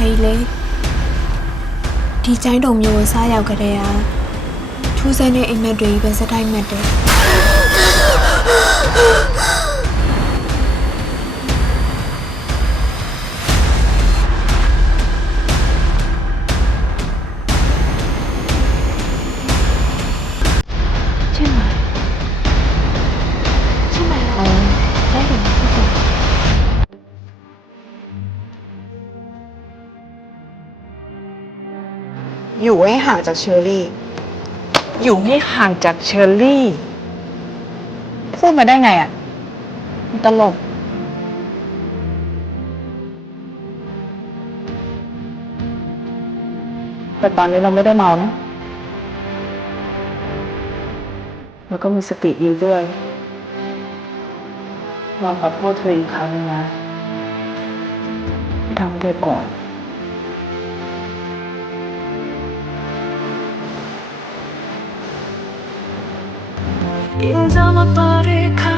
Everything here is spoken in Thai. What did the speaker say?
ကြီးလေဒီကျိုင်းတုံမျိုးကိုစားရောက်ကြတဲ့ဟာထူးဆန်းတဲ့အိမ်မက်တွေကြီးပဲစတိုင်းမှတ်တယ် อยู่ให้ห่างจากเชอรี่ อยู่ให้ห่างจากเชอร์รี่ พูดมาได้ไงอะมันตลก แต่ตอนนี้เราไม่ได้เมานะแล้วก็มีสติอยู่ด้วยเราขอโทษเธออีกครั้งนะที่ทำให้เธอโก่อน Into my body.